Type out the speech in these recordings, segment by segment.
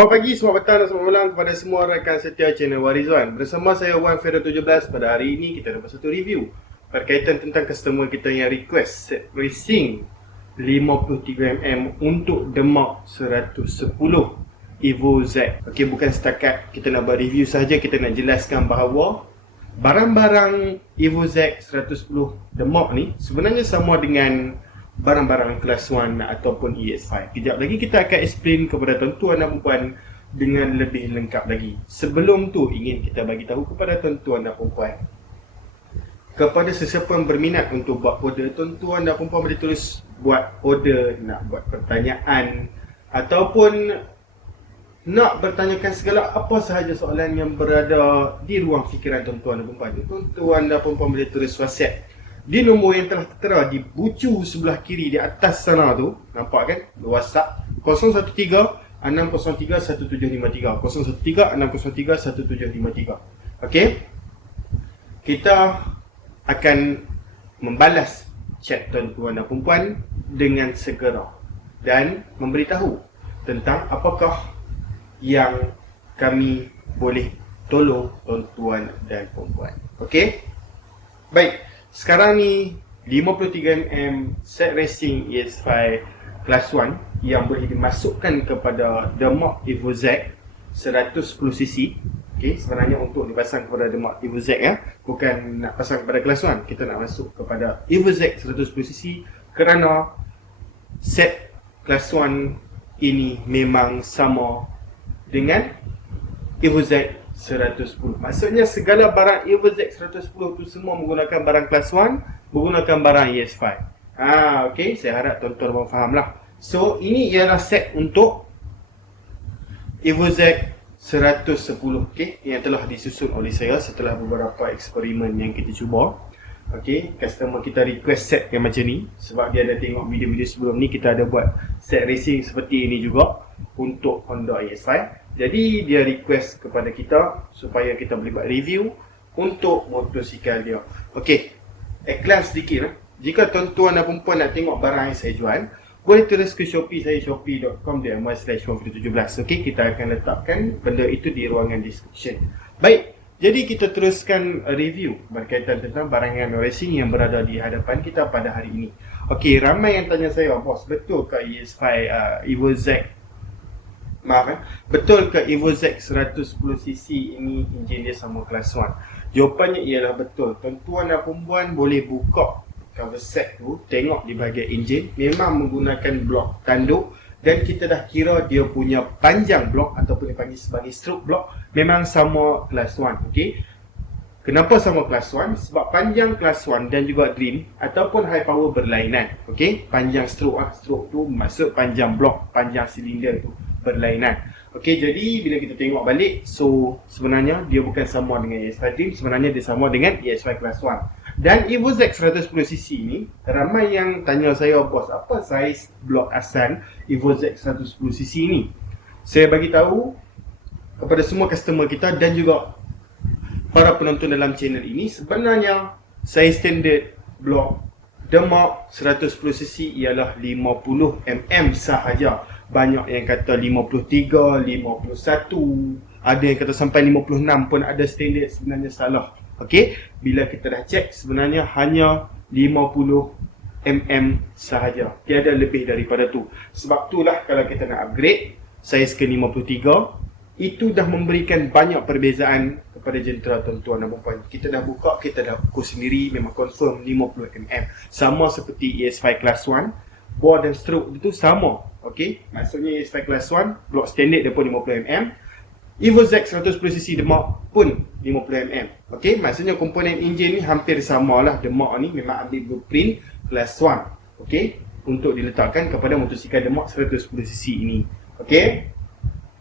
Selamat pagi, selamat petang dan selamat malam kepada semua rakan setia channel Warizwan. Bersama saya Wan Fero 17. Pada hari ini kita dapat satu review berkaitan tentang customer kita yang request set racing 53mm untuk Demak 110 Evo Z. Okey, bukan setakat kita nak buat review saja, kita nak jelaskan bahawa barang-barang Evo Z 110 Demak ni sebenarnya sama dengan barang-barang kelas 1 ataupun ES5. Kejap lagi kita akan explain kepada tuan-tuan dan puan dengan lebih lengkap lagi. Sebelum tu ingin kita bagi tahu kepada tuan-tuan dan puan, kepada sesiapa yang berminat untuk buat order, tuan-tuan dan puan boleh tulis buat order, nak buat pertanyaan ataupun nak bertanyakan segala apa sahaja soalan yang berada di ruang fikiran tuan-tuan dan puan. Tuan-tuan dan puan boleh tulis WhatsApp di nombor yang telah tertera di bucu sebelah kiri di atas sana tu. Nampak kan? WhatsApp 013-603-1753 013-603-1753. Okey? Kita akan membalas chat tuan-tuan dan puan dengan segera dan memberitahu tentang apakah yang kami boleh tolong tuan-tuan dan puan. Okey? Baik. Sekarang ni 53mm set racing ES5 Class 1 yang boleh dimasukkan kepada Demak Evo Z 110cc. Okay, sebenarnya untuk dipasang kepada Demak Evo Z ya, bukan nak pasang kepada Class 1. Kita nak masuk kepada Evo Z 110cc kerana set Class 1 ini memang sama dengan Evo Z 110. Maksudnya segala barang Evo Z 110 tu semua menggunakan barang kelas 1, menggunakan barang ES5. Okey, saya harap tuan-tuan faham lah. So, ini ialah set untuk Evo Z 110, okey, yang telah disusun oleh saya setelah beberapa eksperimen yang kita cuba. Okey, customer kita request set yang macam ni sebab dia ada tengok video-video sebelum ni kita ada buat set racing seperti ini juga untuk Honda ES5. Jadi dia request kepada kita supaya kita boleh buat review untuk motosikal dia. Okey, iklan sedikit lah. Jika tuan-tuan dan perempuan nak tengok barang yang saya jual, boleh tulis ke Shopee saya, shopee.com/1/17. Okey, kita akan letakkan benda itu di ruangan description. Baik, jadi kita teruskan review berkaitan tentang barangan racing yang berada di hadapan kita pada hari ini. Okey, ramai yang tanya saya, bos, betul ke ES5 Evo Z? Betul ke Evo Z 110cc ini enjin dia sama kelas 1? Jawapannya ialah betul. Tuan-tuan dan puan boleh buka cover set tu, tengok di bahagian enjin memang menggunakan blok tanduk dan kita dah kira dia punya panjang blok ataupun dipanggil sebagai stroke blok memang sama kelas 1. Okey. Kenapa sama kelas 1? Sebab panjang kelas 1 dan juga dream ataupun high power berlainan. Okey, panjang stroke stroke tu maksud panjang blok, panjang silinder tu berlainan. Okey, jadi bila kita tengok balik, so sebenarnya dia bukan sama dengan ES5 Dream, sebenarnya dia sama dengan ES5 Class 1. Dan Evo Z 110cc ni, ramai yang tanya saya, bos, apa saiz blok asal Evo Z 110cc ni? Saya bagi tahu kepada semua customer kita dan juga para penonton dalam channel ini, sebenarnya saiz standard blok Demak 110cc ialah 50mm sahaja. Banyak yang kata 53, 51, ada yang kata sampai 56 pun ada standard, sebenarnya salah. Okey, bila kita dah cek sebenarnya hanya 50mm sahaja. Tiada lebih daripada tu. Sebab itulah kalau kita nak upgrade saiz ke 53, itu dah memberikan banyak perbezaan kepada jentera tuan-tuan dan puan. Kita dah buka, kita dah ukur sendiri, memang confirm 50mm. Sama seperti ES5 Class 1, bore dan stroke itu sama. Okey, maksudnya ES5 Class 1, blok standard dia pun 50mm. Evo Z 110cc Demak pun 50mm. Okey, maksudnya komponen enjin ni hampir samalah. Demak ni memang ambil blueprint Class 1. Okey, untuk diletakkan kepada motosikal Demak 110cc ini. Okey.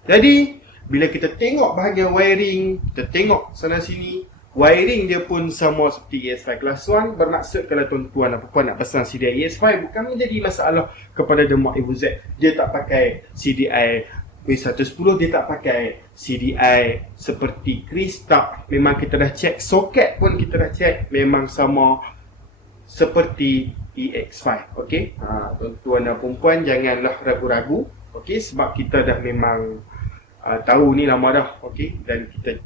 Jadi, bila kita tengok bahagian wiring, kita tengok sana sini, wiring dia pun sama seperti ES5 Class 1. Bermaksud kalau tuan-tuan dan puan nak pasang CDI ES5 bukan menjadi masalah kepada Demak Evo Z. Dia tak pakai CDI W110, dia tak pakai CDI seperti Chris, tak. Memang kita dah cek, soket pun kita dah cek, memang sama seperti EX5. Okey, tuan-tuan dan puan janganlah ragu-ragu. Okey, sebab kita dah memang tahu ni lama dah. Okey, dan kita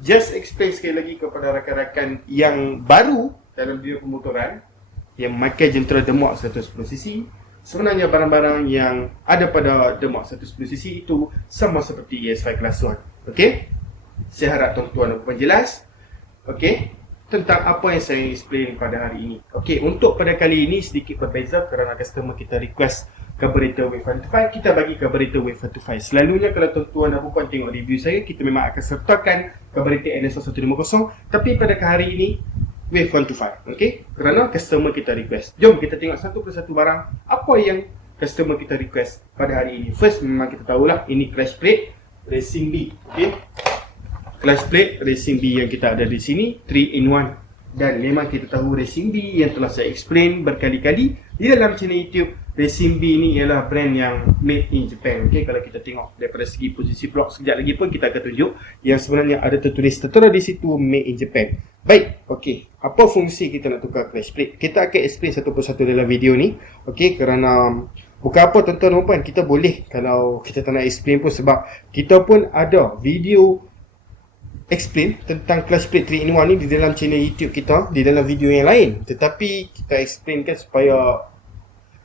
just explain sekali lagi kepada rakan-rakan yang baru dalam dunia pemotoran yang memakai jentera Demak 110cc. Sebenarnya barang-barang yang ada pada Demak 110cc itu sama seperti ES5 Class 1. Okey, saya harap tuan-tuan dan puan jelas. Okey, tentang apa yang saya explain pada hari ini. Okey, untuk pada kali ini sedikit berbeza kerana customer kita request carburetor Wave 125, kita bagi carburetor Wave 125. Selalunya kalau tuan-tuan dan puan tengok review saya, kita memang akan sertakan carburetor NS 150, tapi pada hari ini Wave 125. Okey, kerana customer kita request. Jom kita tengok satu persatu barang apa yang customer kita request pada hari ini. First, memang kita tahulah ini clutch plate Racing B. Okey, clutch plate Racing B yang kita ada di sini 3-in-1, dan memang kita tahu Racing B yang telah saya explain berkali-kali di dalam channel YouTube. Racing B ni ialah brand yang made in Japan. Okey, kalau kita tengok daripada segi posisi blok, sekejap lagi pun kita akan tunjuk yang sebenarnya ada tertera di situ made in Japan. Baik, okey, apa fungsi kita nak tukar clutch plate? Kita akan explain satu persatu dalam video ni. Okey, kerana bukan apa tuan-tuan dan puan, kita boleh kalau kita tak nak explain pun, sebab kita pun ada video explain tentang clutch plate 3-in-1 ni di dalam channel YouTube kita, di dalam video yang lain. Tetapi kita explainkan supaya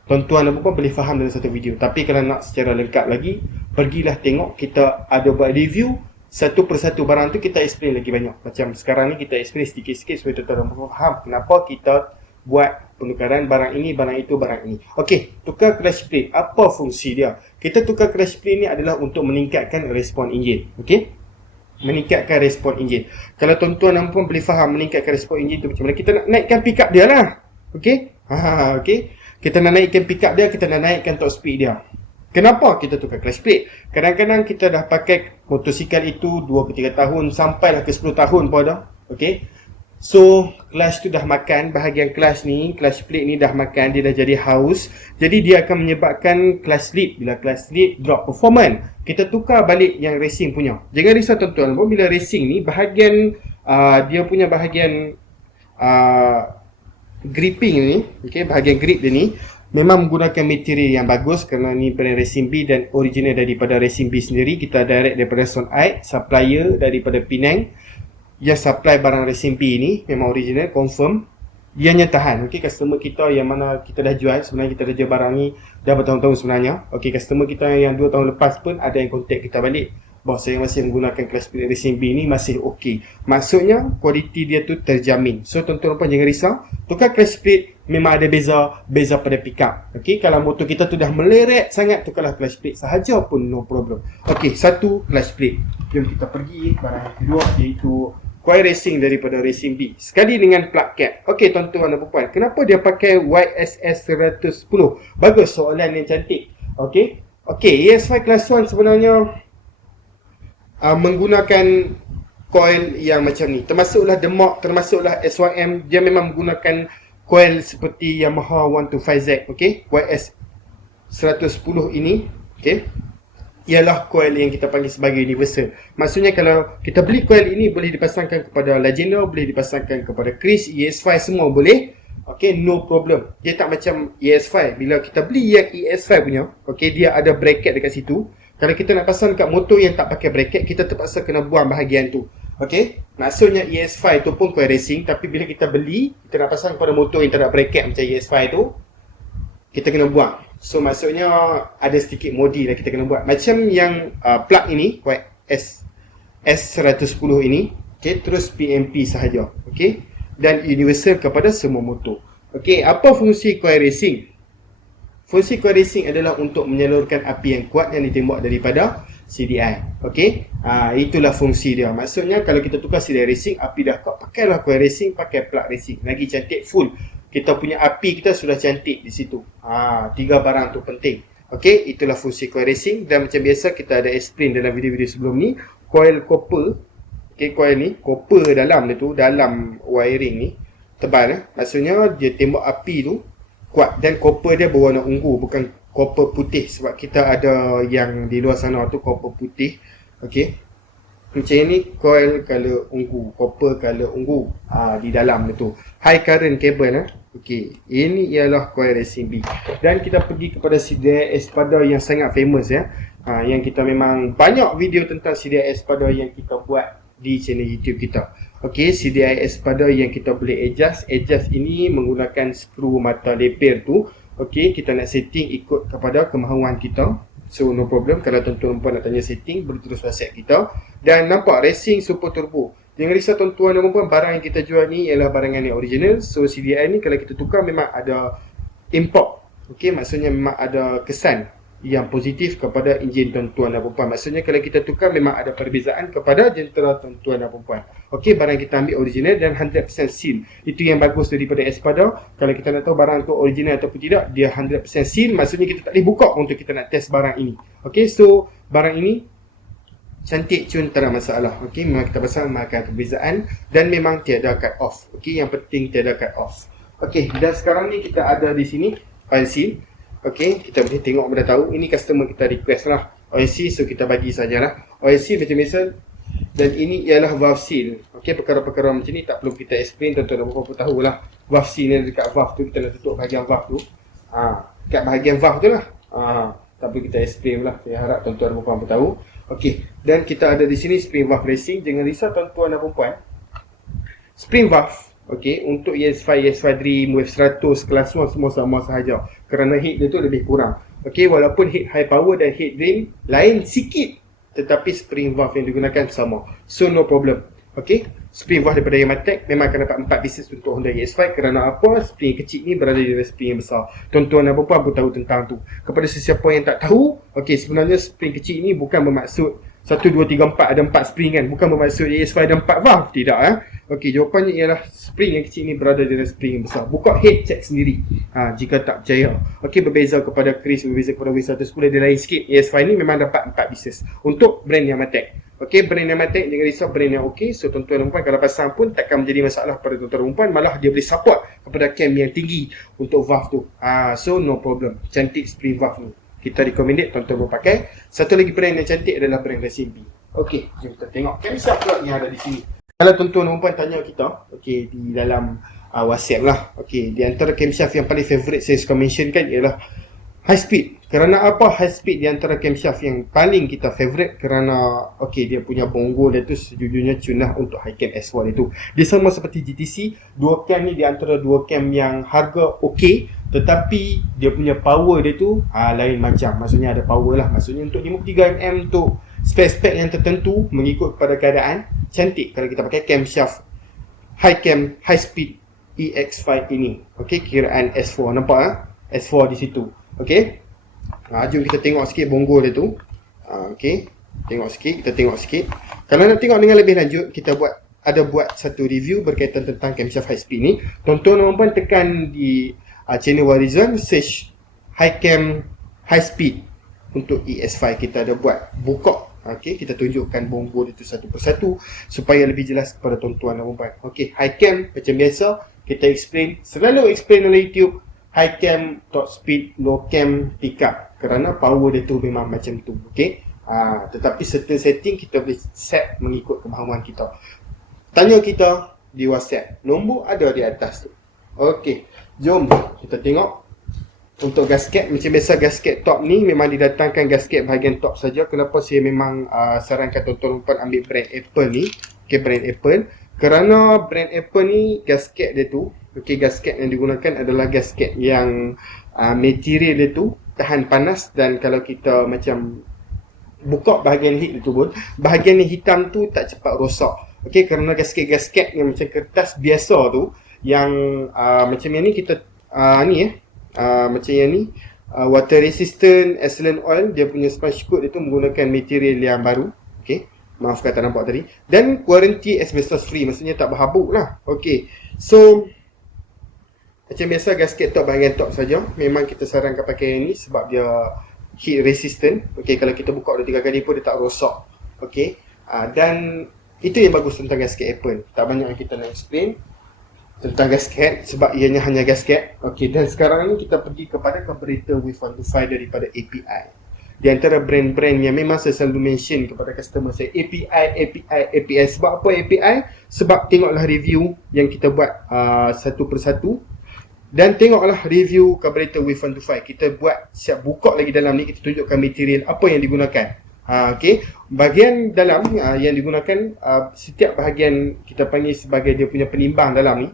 tuan-tuan dan puan boleh faham dalam satu video. Tapi kalau nak secara lengkap lagi, pergilah tengok, kita ada buat review satu persatu barang tu, kita explain lagi banyak. Macam sekarang ni kita explain sikit-sikit supaya tuan-tuan dan puan faham kenapa kita buat penukaran barang ini, barang itu, barang ini. Okey, tukar clutch plate, apa fungsi dia? Kita tukar clutch plate ni adalah untuk meningkatkan respon enjin. Okey, meningkatkan respon enjin. Kalau tuan-tuan dan puan boleh faham meningkatkan respon enjin tu macam mana, kita nak naikkan pickup dia lah. Okey, okey, kita nak naikkan pickup dia, kita nak naikkan top speed dia. Kenapa kita tukar clutch plate? Kadang-kadang kita dah pakai motosikal itu 2 ke 3 tahun, sampailah ke 10 tahun pun ada. Okey, so clutch tu dah makan, bahagian clutch ni, clutch plate ni dah makan, dia dah jadi haus. Jadi dia akan menyebabkan clutch slip. Bila clutch slip, drop performance. Kita tukar balik yang racing punya. Jangan risau tuan-tuan, bila racing ni bahagian dia punya bahagian gripping ni, okey, bahagian grip dia ni memang menggunakan material yang bagus kerana ni brand Racing B dan original daripada Racing B sendiri. Kita direct daripada Sonite, supplier daripada Penang yang supply barang Racing B ni memang original, confirm. Ianya tahan. Okey, customer kita yang mana kita dah jual, sebenarnya kita dah jual barang ni dah bertahun-tahun sebenarnya. Okey, customer kita yang 2 tahun lepas pun ada yang contact kita balik, bahawa saya masih menggunakan clutch plate Racing B ni masih okey. Maksudnya kualiti dia tu terjamin. So tuan-tuan puan jangan risau, tukar clutch plate memang ada beza pada pickup. Okey, kalau motor kita tu dah meleret sangat, tukarlah clutch plate sahaja pun no problem. Okey, satu clutch plate. Jom kita pergi barang yang kedua, iaitu coil racing daripada Racing B sekali dengan plug cap. Okey tuan-tuan dan puan, kenapa dia pakai YSS 110? Bagus, soalan yang cantik. Okey, ES5 Class 1 sebenarnya menggunakan coil yang macam ni. Termasuklah Demak, termasuklah S1M, dia memang menggunakan coil seperti Yamaha 125Z. Okey, YS 110 ini, okey, ialah coil yang kita panggil sebagai universal. Maksudnya kalau kita beli coil ini, boleh dipasangkan kepada Legenda, boleh dipasangkan kepada Chris, ES5, semua boleh. Okey, no problem. Dia tak macam ES5. Bila kita beli yang ES5 punya, okey, dia ada bracket dekat situ. Kalau kita nak pasang dekat motor yang tak pakai bracket, kita terpaksa kena buang bahagian tu. Okey, maksudnya ES5 tu pun coil racing, tapi bila kita beli, kita nak pasang pada motor yang tak ada bracket macam ES5 tu, kita kena buang. So maksudnya ada sedikit modi lah kita kena buat. Macam yang plug ini, S110 ini, okay, terus PMP sahaja, okay, dan universal kepada semua motor. Okay, apa fungsi coil racing? Fungsi coil racing adalah untuk menyalurkan api yang kuat yang ditembak daripada CDI. Okay, itulah fungsi dia. Maksudnya kalau kita tukar CDI racing, api dah kuat, pakailah coil racing, pakai plug racing, lagi cantik, full. Kita punya api kita sudah cantik di situ. Tiga barang tu penting. Okey, itulah fungsi coil racing. Dan macam biasa kita ada explain dalam video-video sebelum ni, coil copper. Okey, coil ni copper dalam dia tu, dalam wiring ni tebal. Maksudnya dia tembak api tu kuat, dan copper dia berwarna ungu, bukan copper putih, sebab kita ada yang di luar sana tu copper putih. Okey, macam ni coil color ungu, copper color ungu di dalam tu. High current cable. Okey, ini ialah coil racing B. Dan kita pergi kepada CDI Espada yang sangat famous ya. Yang kita memang banyak video tentang CDIS pada yang kita buat di channel YouTube kita. Okey, CDIS pada yang kita boleh adjust. Adjust ini menggunakan skru mata leper tu. Okey, kita nak setting ikut kepada kemahuan kita. So no problem, kalau tuan-tuan nak tanya setting, boleh terus WhatsApp kita. Dan nampak racing super turbo. Jangan risau tuan-tuan dan puan, barang yang kita jual ni ialah barangan yang original. So CDI ni kalau kita tukar memang ada import. Okey, maksudnya memang ada kesan yang positif kepada enjin tuan-tuan dan puan. Maksudnya kalau kita tukar memang ada perbezaan kepada jentera tuan-tuan dan puan. Okey, barang kita ambil original dan 100% seal. Itu yang bagus daripada Espada. Kalau kita nak tahu barang tu original ataupun tidak, dia 100% seal. Maksudnya kita tak boleh buka untuk kita nak test barang ini. Okey, so barang ini cantik cun, tak ada masalah. Okey, memang kita pasang memang akan perbezaan dan memang tiada cut off. Okey, yang penting tiada cut off. Okey, dan sekarang ni kita ada di sini oil seal. Okey, kita boleh tengok pada tahu ini customer kita request lah oil seal, so kita bagi sajalah oil seal macam biasa. Dan ini ialah valve seal. Okey, perkara-perkara macam ni tak perlu kita explain, tuan-tuan dan puan tahu lah. Valve seal ni dekat valve tu, kita nak tutup bahagian valve tu. Dekat bahagian valve tu lah. Tak perlu kita explain lah. Saya harap tuan-tuan dan puan tahu. Okey, dan kita ada di sini spring valve racing. Jangan risau tuan-tuan dan puan. Spring valve, okey, untuk ES5, ES5 Dream, Wave 100, kelas 1 semua sama sahaja. Kerana heat dia tu lebih kurang. Okey, walaupun heat high power dan heat Dream lain sikit, tetapi spring valve yang digunakan sama. So no problem. Okey, spring valve daripada Yamatech memang akan dapat 4 pieces untuk Honda ES5. Kerana apa? Spring kecil ni berada di dalam spring yang besar. Tuan-tuan dan puan pun tahu tentang tu. Kepada sesiapa yang tak tahu, okey, sebenarnya spring kecil ni bukan bermaksud 1, 2, 3, 4 ada 4 spring kan. Bukan bermaksud ES5 ada 4 valve. Tidak Okey, jawapannya ialah spring yang kecil ni berada di dalam spring yang besar. Buka head check sendiri jika tak percaya. Okey, berbeza kepada Chris, berbeza kepada W110, dia lain sikit. ES5 ni memang dapat 4 pieces untuk brand Yamatech. Okey, brand Yamatech, jangan risau, brand yang okey. So tuan-tuan dan puan kalau pasang pun takkan menjadi masalah pada tuan-tuan dan puan. Malah dia boleh support kepada cam yang tinggi untuk valve tu. So no problem. Cantik spring valve ni. Kita recommended tuan-tuan pakai. Satu lagi brand yang cantik adalah brand Racing B. Okey, jom kita tengok camshaft pula yang ada di sini. Kalau tuan-tuan dan puan tanya kita, okey, di dalam WhatsApp lah. Okey, di antara camshaft yang paling favourite saya suka mention kan ialah high speed. Kerana apa high speed di antara camshaft yang paling kita favourite? Kerana okey, dia punya bonggol dia tu sejujurnya cunah untuk high cam S1 itu. Dia sama seperti GTC, dua cam ni di antara dua cam yang harga okey, tetapi dia punya power dia tu lain macam. Maksudnya ada power lah. Maksudnya untuk 53mm untuk spek-spek yang tertentu mengikut kepada keadaan, cantik kalau kita pakai camshaft high speed EX5 ini. Okey, kiraan S4, nampak S4 di situ. Okey, jom kita tengok sikit bonggol dia tu. Okey, kita tengok sikit. Kalau nak tengok dengan lebih lanjut, kita buat satu review berkaitan tentang camshaft high speed ni. Tuan-tuan dan puan tekan di channel Horizon, search high cam high speed untuk ES5. Kita ada buat buka. Okey, kita tunjukkan bonggol itu satu persatu supaya lebih jelas kepada tuan-tuan dan puan. Okey, high cam macam biasa kita selalu explain oleh YouTube. High cam, top speed, low cam, pick up. Kerana power dia tu memang macam tu. Okey, tetapi certain setting kita boleh set mengikut kemahuan kita. Tanya kita di WhatsApp, nombor ada di atas tu. Okey, jom kita tengok. Untuk gasket, macam biasa gasket top ni memang didatangkan gasket bahagian top saja. Kenapa saya memang sarankan tuan-tuan ambil brand Apple ni. Okey, brand Apple. Kerana brand Apple ni gasket dia tu, okey, gasket yang digunakan adalah gasket yang material dia tu tahan panas. Dan kalau kita macam buka bahagian heat tu pun, bahagian yang hitam tu tak cepat rosak. Okey, kerana gasket-gasket yang macam kertas biasa tu, yang macam yang ni kita macam yang ni, water resistant Esselen oil, dia punya sponge coat dia tu menggunakan material yang baru. Okey, maafkan tak nampak tadi. Dan warranty asbestos free, maksudnya tak berhabuk lah. Okey, so macam biasa gasket top bahagian top saja. Memang kita sarankan pakai yang ni sebab dia heat resistant. Okey, kalau kita buka 2-3 kali pun dia tak rosak. Okey, dan itu yang bagus tentang gasket Apple. Tak banyak yang kita nak explain tentang gasket sebab ianya hanya gasket. Okey, dan sekarang ni kita pergi kepada carburetor Wave 125 daripada API. Di antara brand-brand yang memang saya selalu mention kepada customer saya, API. Sebab apa API? Sebab tengoklah review yang kita buat satu persatu. Dan tengoklah review carburetor Wave 125. Kita buat siap buka lagi dalam ni, kita tunjukkan material apa yang digunakan. Okey, bahagian dalam yang digunakan, setiap bahagian kita panggil sebagai dia punya penimbang dalam ni.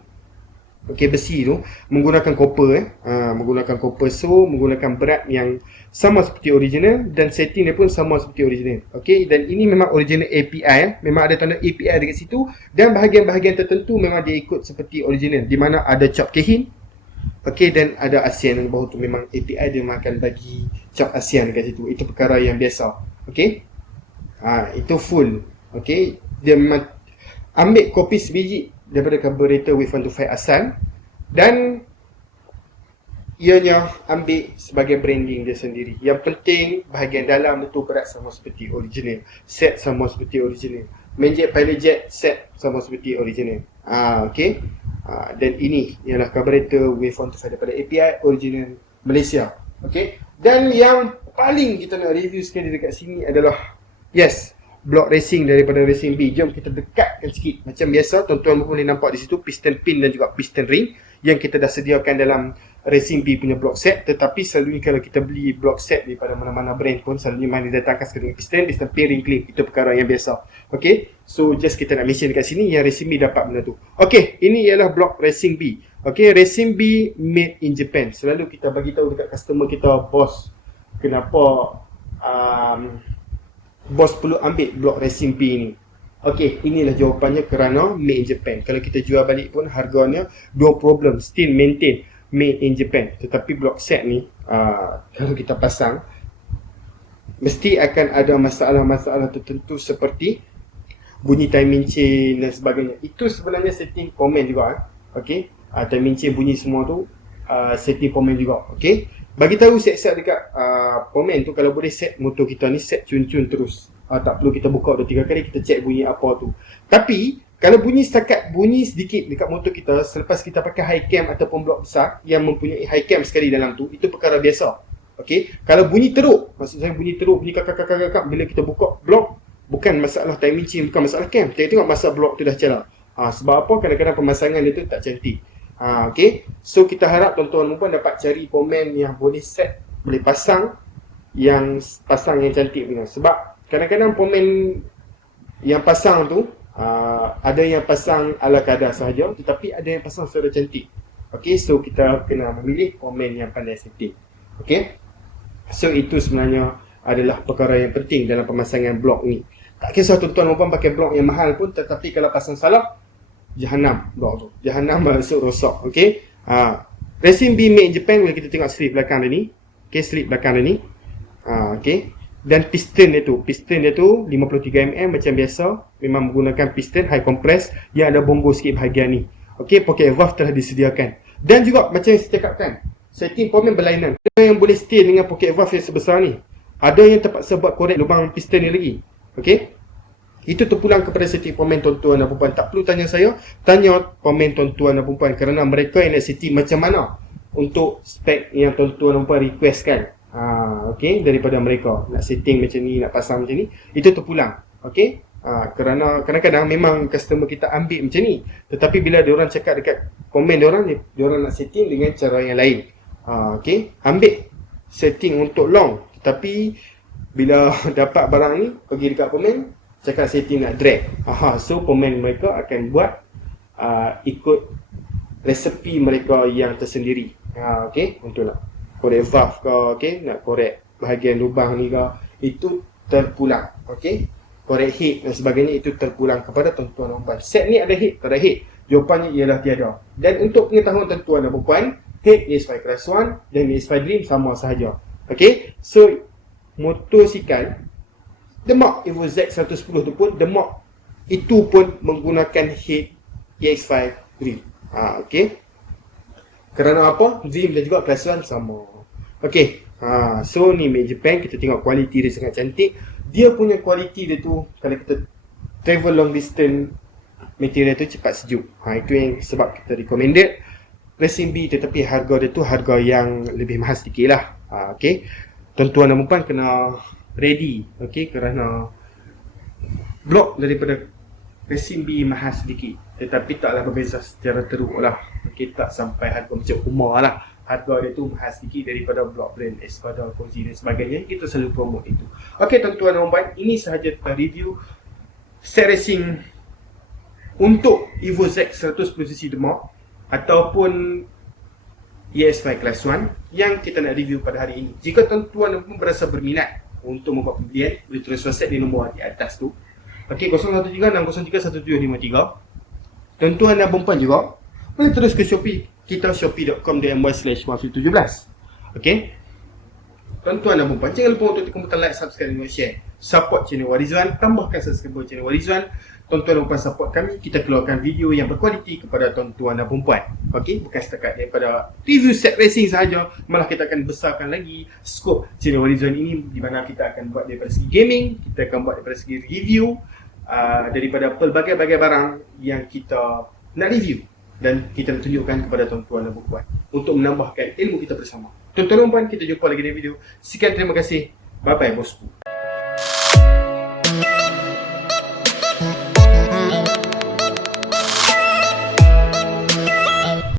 Okey, besi tu menggunakan copper menggunakan copper, so menggunakan berat yang sama seperti original dan setting dia pun sama seperti original. Okey, dan ini memang original API memang ada tanda API dekat situ, dan bahagian-bahagian tertentu memang dia ikut seperti original, di mana ada cap kehin. Okey, dan ada ASEAN yang bawah tu, memang API dia memang akan bagi cap ASEAN dekat situ. Itu perkara yang biasa. Okey, itu full. Okey, dia memang ambil kopi sebiji daripada carburetor Wave 125 asal, dan ianya ambil sebagai branding dia sendiri. Yang penting bahagian dalam itu berat sama seperti original, set sama seperti original, main jet, pilot jet set sama seperti original. Okey, dan ini ialah carburetor Wave 125 daripada API original Malaysia. Okey, dan yang paling kita nak review sekali dekat sini adalah block racing daripada Racing B. Jom kita dekatkan sikit. Macam biasa, tuan-tuan boleh nampak di situ piston pin dan juga piston ring yang kita dah sediakan dalam Racing B punya block set. Tetapi selalunya kalau kita beli block set daripada mana-mana brand pun, selalunya mana didatangkan sekali piston pin, ring clip. Itu perkara yang biasa. Okay, so just kita nak mention dekat sini yang Racing B dapat benda tu. Okay, ini ialah block Racing B. Okay, Racing B made in Japan. Selalu kita bagi tahu dekat customer kita, bos, kenapa bos perlu ambil blok Racing B ni. Okey, inilah jawapannya, kerana made in Japan. Kalau kita jual balik pun harganya no problem, still maintain made in Japan. Tetapi blok set ni kalau kita pasang, mesti akan ada masalah-masalah tertentu seperti bunyi timing chain dan sebagainya. Itu sebenarnya setting komen juga. Okey, timing chain bunyi semua tu setting komen juga. Okey, bagi tahu set-set dekat komen tu, kalau boleh set motor kita ni set cun-cun terus. Tak perlu kita buka 2-3 kali, kita check bunyi apa tu. Tapi kalau bunyi setakat bunyi sedikit dekat motor kita selepas kita pakai high cam ataupun blok besar yang mempunyai high cam sekali dalam tu, itu perkara biasa. Okey, kalau bunyi teruk, maksud saya bunyi teruk, bunyi kakak bila kita buka blok, bukan masalah timing chain, bukan masalah cam. Tengok masa blok tu dah cala. Sebab apa? Kadang-kadang pemasangan dia tu tak cantik. Okay, so kita harap tuan-tuan dan puan dapat cari komen yang boleh set, boleh pasang yang cantik punya. Sebab kadang-kadang komen yang pasang tu ada yang pasang ala kadar sahaja, tetapi ada yang pasang secara cantik. Okay, so kita kena memilih komen yang pandai setting. Okay, so itu sebenarnya adalah perkara yang penting dalam pemasangan blok ni. Tak kisah tuan-tuan dan puan pakai blok yang mahal pun, tetapi kalau pasang salah, Jahanam blok tu. Jahanam masuk rosak. Okey. Racing B made in Japan. Boleh kita tengok slip belakang dia ni. Okey, slip belakang dia ni. Okey. Dan piston dia tu 53 mm macam biasa. Memang menggunakan piston high compress yang ada bongo sikit bahagian ni. Okey, pocket valve telah disediakan. Dan juga macam yang saya cakapkan, setting komen berlainan. Ada yang boleh stay dengan pocket valve yang sebesar ni. Ada yang terpaksa buat korek lubang piston ni lagi. Okey. Itu terpulang kepada setting komen tuan-tuan dan perempuan. Tak perlu tanya saya, tanya komen tuan-tuan dan perempuan, kerana mereka yang nak setting macam mana untuk spek yang tuan-tuan dan perempuan requestkan. Okey, daripada mereka nak setting macam ni, nak pasang macam ni, itu terpulang. Okey, kerana kadang-kadang memang customer kita ambil macam ni, tetapi bila diorang cakap dekat komen diorang nak setting dengan cara yang lain. Okey, ambil setting untuk long, tetapi bila dapat barang ni, pergi dekat komen cakap setting nak drag. So pemain mereka akan buat ikut resepi mereka yang tersendiri. Okey, untuk nak korek valve ke, okey, nak korek bahagian lubang ni ke, itu terpulang. Okey, korek head dan sebagainya itu terpulang kepada tuan-tuan dan puan. Set ni ada head, tak ada head? Jawapannya ialah tiada. Dan untuk pengetahuan tuan-tuan dan puan, head ES5 Class 1 dan ES5 Dream sama sahaja. Okey, so motosikal The Mark Evo Z110 tu pun, The Mark itu pun menggunakan head EX5 Dream. Okey. Kerana apa? Dream dan juga Class 1 sama. Okey. So ni made Japan. Kita tengok kualiti dia sangat cantik. Dia punya kualiti dia tu, kalau kita travel long distance, material tu cepat sejuk. Itu yang sebab kita recommended Racing B, tetapi harga dia tu harga yang lebih mahal sedikit lah. Okey. Tuan-tuan dan puan kena ready, okey, kerana blok daripada Racing B mahal sedikit. tetapi taklah berbeza secara teruk lah. Okay, tak sampai harga macam Umar lah. Harga dia tu mahal sedikit daripada blok brand Espada, Cozy dan sebagainya. Kita selalu promote itu. Okay tuan-tuan dan puan, ini sahaja review set racing untuk Evo Z 110cc Demak ataupun ES5 Class 1 yang kita nak review pada hari ini. Jika tuan-tuan dan puan berasa berminat untuk membuat pembelian, boleh terus WhatsApp di nombor di atas tu. Okay, 013-603-1753. Tuan-tuan dan perempuan juga boleh terus ke Shopee kita, shopee.com.my/mafil17. Okay, tuan-tuan dan perempuan, jangan lupa untuk tekan butang like, subscribe dan share. Support channel Warizwan, tambahkan subscriber channel Warizwan. Tuan-tuan dan perempuan support kami, kita keluarkan video yang berkualiti kepada tuan-tuan dan perempuan. Okay, bukan setakat daripada review set racing sahaja, malah kita akan besarkan lagi skop channel Warizwan ini, di mana kita akan buat daripada segi gaming, kita akan buat daripada segi review daripada pelbagai-bagai barang yang kita nak review dan kita nak tunjukkan kepada tuan-tuan dan perempuan untuk menambahkan ilmu kita bersama. Tuan-tuan dan perempuan, kita jumpa lagi dalam video. Sekian, terima kasih. Bye bye bosku.